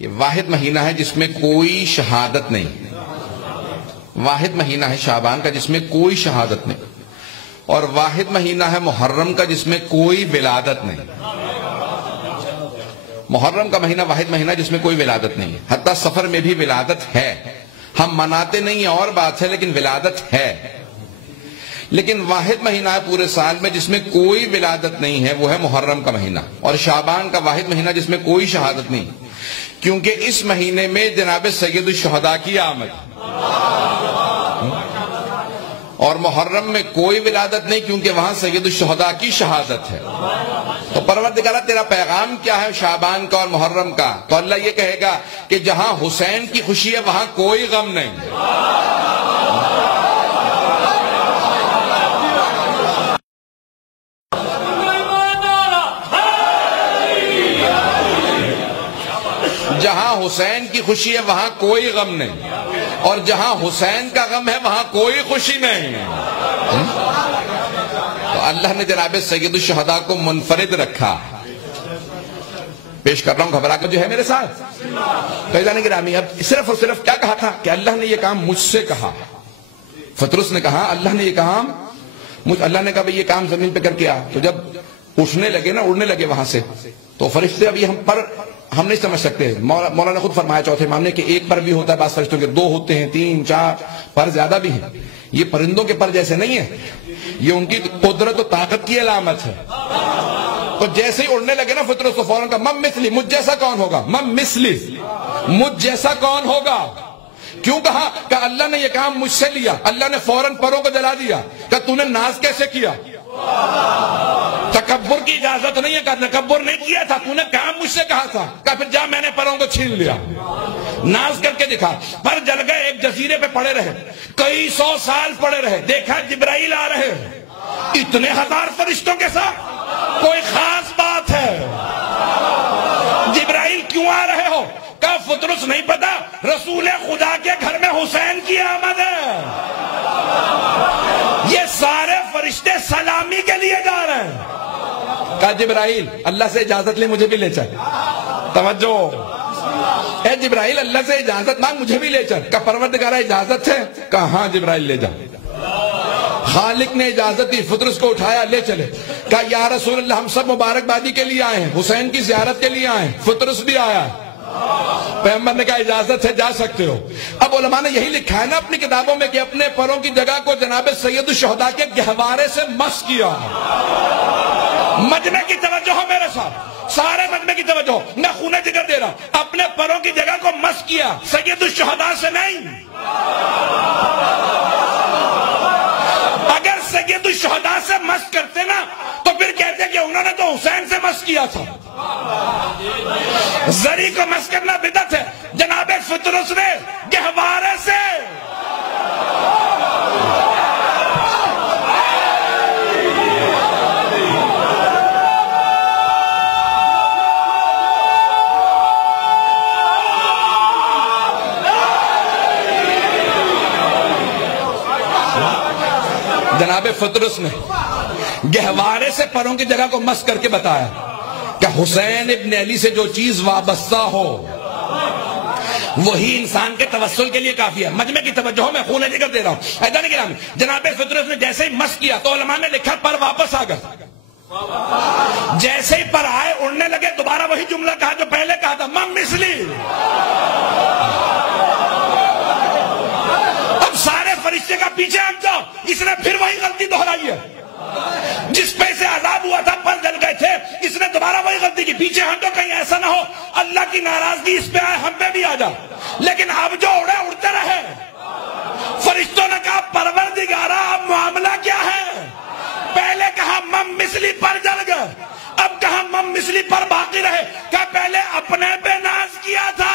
کہ واحد مہینہ ہے جس میں کوئی شہادت نہیں، واحد مہینہ ہے شعبان کا جس میں کوئی شہادت نہیں، اور واحد مہینہ ہے محرم کا جس میں کوئی ولادت نہیں۔ محرم کا مہینہ واحد مہینہ جس میں کوئی ولادت نہیں ہے، حتیٰ سفر میں بھی ولادت ہے، ہم مناتے نہیں ہیں اور بات ہے، لیکن ولادت ہے۔ لیکن واحد مہینہ ہے پورے سال میں جس میں کوئی ولادت نہیں ہے، وہ ہے محرم کا مہینہ، اور شعبان کا واحد مہینہ جس میں کوئی شہادت نہیں، کیونکہ اس مہینے میں جناب سید الشہداء کی آمد، اور محرم میں کوئی ولادت نہیں کیونکہ وہاں سید الشہداء کی شہادت ہے۔ تو پروردگارہ تیرا پیغام کیا ہے شعبان کا اور محرم کا؟ تو اللہ یہ کہے گا کہ جہاں حسین کی خوشی ہے وہاں کوئی غم نہیں۔ جہاں حسین کی خوشی ہے وہاں کوئی غم نہیں، اور جہاں حسین کا غم ہے وہاں کوئی خوشی نہیں۔ تو اللہ نے جناب سید الشہداء کو منفرد رکھا۔ پیش کر رہا ہوں، گھبرا کر جو ہے میرے ساتھ فیضان گرامی، اب صرف اور صرف کیا کہا تھا کہ اللہ نے یہ کام مجھ سے کہا۔ فطرس نے کہا اللہ نے یہ کام اللہ نے کہا بھئی یہ کام زمین پہ کر کے آ۔ تو جب اٹھنے لگے نا، اڑنے لگے وہاں سے، تو فرشتے اب یہ ہم نہیں سمجھ سکتے۔ مولا نے خود فرمایا چوتھے امام نے کہ ایک پر بھی ہوتا ہے، بعض فرشتوں کے دو ہوتے ہیں، 3 4 پر زیادہ بھی ہیں۔ یہ پرندوں کے پر جیسے نہیں ہے، یہ ان کی قدرت و طاقت کی علامت ہے۔ تو جیسے ہی اڑنے لگے نا فطرت کو فوراً کہا مم مثلی، مجھ جیسا کون ہوگا؟ مم مثلی، مجھ جیسا کون ہوگا؟ کیوں کہا کہ اللہ نے یہ کام مجھ سے لیا۔ اللہ نے فوراً پروں کو جلا دیا کہ تو نے ناز کیسے کیا؟ تکبر کی اجازت نہیں ہے، کہا تکبر نہیں کیا تھا، تو نے کام مجھ سے کہا تھا، کہا پھر جا میں نے پروں کو چھین لیا، ناز کر کے دکھا۔ پر جل گئے، ایک جزیرے پہ پڑے رہے، کئی 100 سال پڑے رہے، دیکھا جبرائیل آ رہے، اتنے ہزار فرشتوں کے ساتھ، کوئی خاص بات ہے؟ جبرائیل کیوں آ رہے ہو؟ کہا فطرس نہیں پتا، رسول خدا کے گھر میں حسین کی آمد ہے، یہ سارے فرشتے سلامی کے لیے جا رہے ہیں۔ کہا جبرائیل اللہ سے اجازت لے، مجھے بھی لے چل۔ توجہ، اے جبرائیل اللہ سے اجازت مانگ، مجھے بھی لے چل۔ کہا پروردگارہ اجازت ہے؟ کہا ہاں جبرائیل لے جا۔ خالق نے اجازت دی، فطرس کو اٹھایا لے چلے۔ کہا یا رسول اللہ ہم سب مبارکبادی کے لیے آئے ہیں، حسین کی زیارت کے لیے آئے ہیں، فطرس بھی آیا ہے۔ پیغمبر نے کہا اجازت ہے، جا سکتے ہو۔ اب علماء نے یہی لکھا ہے نا اپنی کتابوں میں کہ اپنے پروں کی جگہ کو جناب سید الشہداء کے گہوارے سے مس کیا۔ مجمع کی توجہ ہو میرے ساتھ، سارے مجمع کی توجہ، میں خون جگر دے رہا، اپنے پروں کی جگہ کو مس کیا، سید الشہداء سے نہیں۔ اگر سید الشہداء سے مس کرتے نا تو پھر کہتے کہ انہوں نے تو حسین سے مس کیا تھا۔ زری کو مس کرنا بدعت ہے، جناب فطرس نے گہوارے سے۔ جناب فطرس نے گہوارے سے پروں کی جگہ کو مس کر کے بتایا کہ حسین ابن علی سے جو چیز وابستہ ہو وہی انسان کے توسل کے لیے کافی ہے۔ مجمع کی توجہ میں خون جگر دے رہا ہوں، ایدان گرامی، جناب فطرس نے جیسے ہی مس کیا تو علماء نے لکھا پر واپس آ گئے۔ جیسے ہی پر آئے اڑنے لگے، دوبارہ وہی جملہ کہا جو پہلے کہا تھا، مم مثلی۔ اب سارے فرشتے کا پیچھے ہٹ جاؤ، اس نے پھر وہی غلطی دہرائی ہے، جس پہ سے عذاب ہوا تھا پر جل گئے تھے، اس نے دوبارہ وہی غلطی کی۔ پیچھے ہٹو، کہیں ایسا نہ ہو اللہ کی ناراضگی اس پہ آئے، ہم پہ بھی آ جا۔ لیکن اب جو اڑے اڑتے رہے، فرشتوں نے کہا پروردگارہ اب معاملہ کیا ہے؟ پہلے کہا مم مثلی پر جل گئے، اب کہا مم مثلی پر باقی رہے۔ کہا پہلے اپنے پہ ناز کیا تھا،